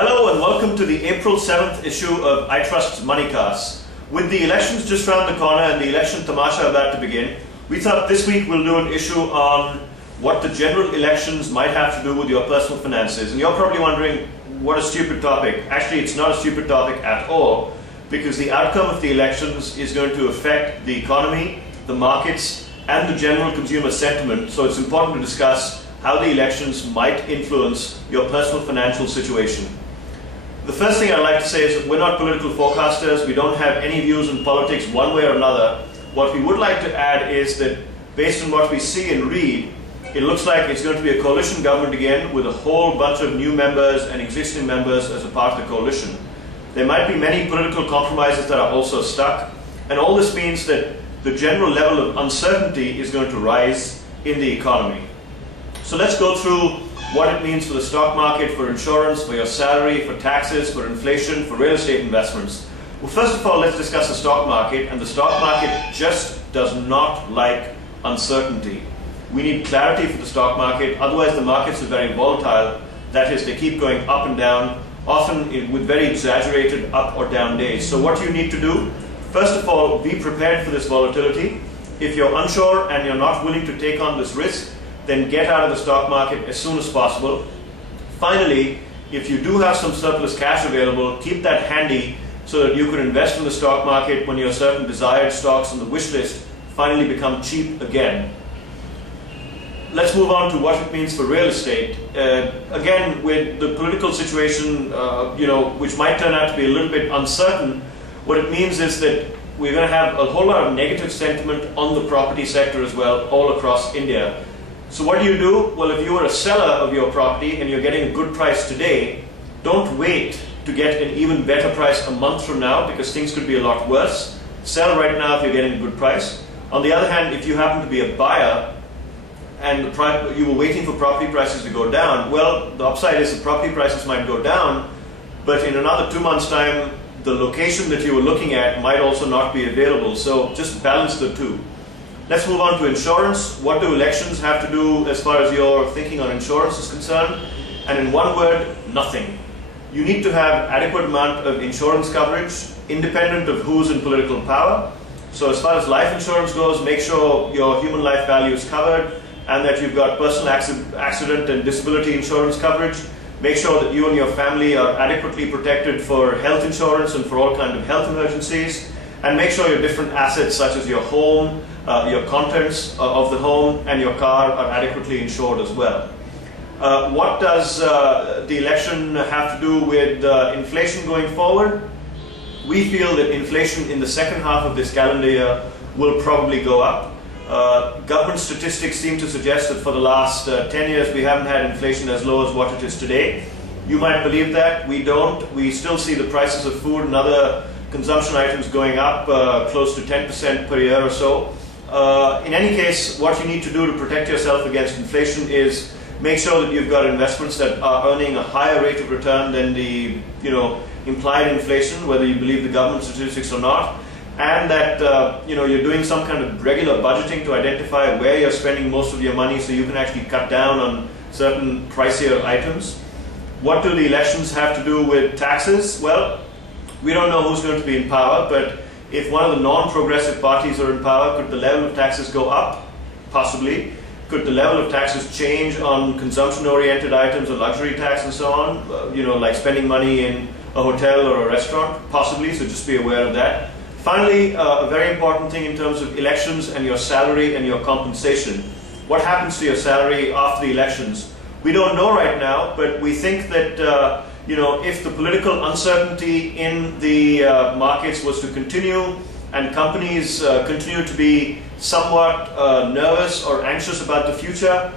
Hello and welcome to the April 7th issue of iTrust's Moneycast. With the elections just around the corner and the election tamasha about to begin, we thought this week we'll do an issue on what the general elections might have to do with your personal finances. And you're probably wondering, what a stupid topic. Actually, it's not a stupid topic at all, because the outcome of the elections is going to affect the economy, the markets, and the general consumer sentiment. So it's important to discuss how the elections might influence your personal financial situation. The first thing I'd like to say is that we're not political forecasters. We don't have any views on politics one way or another. What we would like to add is that based on what we see and read, it looks like it's going to be a coalition government again with a whole bunch of new members and existing members as a part of the coalition. There might be many political compromises that are also stuck, and all this means that the general level of uncertainty is going to rise in the economy. So let's go through what it means for the stock market, for insurance, for your salary, for taxes, for inflation, for real estate investments. Well, first of all, let's discuss the stock market. And the stock market just does not like uncertainty. We need clarity for the stock market, otherwise the markets are very volatile. That is, they keep going up and down, often with very exaggerated up or down days. So what you need to do, first of all, be prepared for this volatility. If you're unsure and you're not willing to take on this risk, then get out of the stock market as soon as possible. Finally, if you do have some surplus cash available, keep that handy so that you can invest in the stock market when your certain desired stocks on the wish list finally become cheap again. Let's move on to what it means for real estate. Again, with the political situation, which might turn out to be a little bit uncertain, what it means is that we're going to have a whole lot of negative sentiment on the property sector as well, all across India. So what do? Well, if you are a seller of your property and you're getting a good price today, don't wait to get an even better price a month from now, because things could be a lot worse. Sell right now if you're getting a good price. On the other hand, if you happen to be a buyer and you were waiting for property prices to go down, well, the upside is the property prices might go down, but in another 2 months' time, the location that you were looking at might also not be available. So just balance the two. Let's move on to insurance. What do elections have to do as far as your thinking on insurance is concerned? And in one word, nothing. You need to have adequate amount of insurance coverage, independent of who's in political power. So as far as life insurance goes, make sure your human life value is covered and that you've got personal accident and disability insurance coverage. Make sure that you and your family are adequately protected for health insurance and for all kinds of health emergencies. And make sure your different assets such as your home, your contents of the home and your car are adequately insured as well. What does the election have to do with inflation going forward? We feel that inflation in the second half of this calendar year will probably go up. Government statistics seem to suggest that for the last 10 years we haven't had inflation as low as what it is today. You might believe that. We don't. We still see the prices of food and other consumption items going up close to 10% per year or so. In any case, what you need to do to protect yourself against inflation is make sure that you've got investments that are earning a higher rate of return than the implied inflation, whether you believe the government statistics or not, and that you're doing some kind of regular budgeting to identify where you're spending most of your money so you can actually cut down on certain pricier items. What do the elections have to do with taxes? Well, we don't know who's going to be in power, but if one of the non-progressive parties are in power, could the level of taxes go up? Possibly. Could the level of taxes change on consumption-oriented items, a luxury tax and so on? Like spending money in a hotel or a restaurant? Possibly, so just be aware of that. Finally, a very important thing in terms of elections and your salary and your compensation. What happens to your salary after the elections? We don't know right now, but we think that if the political uncertainty in the markets was to continue and companies continue to be somewhat nervous or anxious about the future,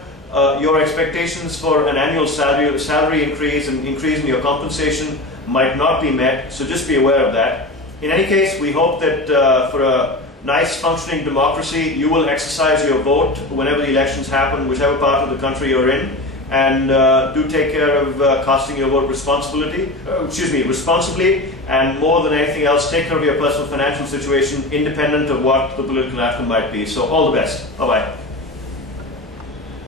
your expectations for an annual salary increase and increase in your compensation might not be met, so just be aware of that. In any case, we hope that for a nice functioning democracy, you will exercise your vote whenever the elections happen, whichever part of the country you're in. And do take care of casting your vote responsibly, and more than anything else, take care of your personal financial situation independent of what the political outcome might be. So all the best. Bye-bye.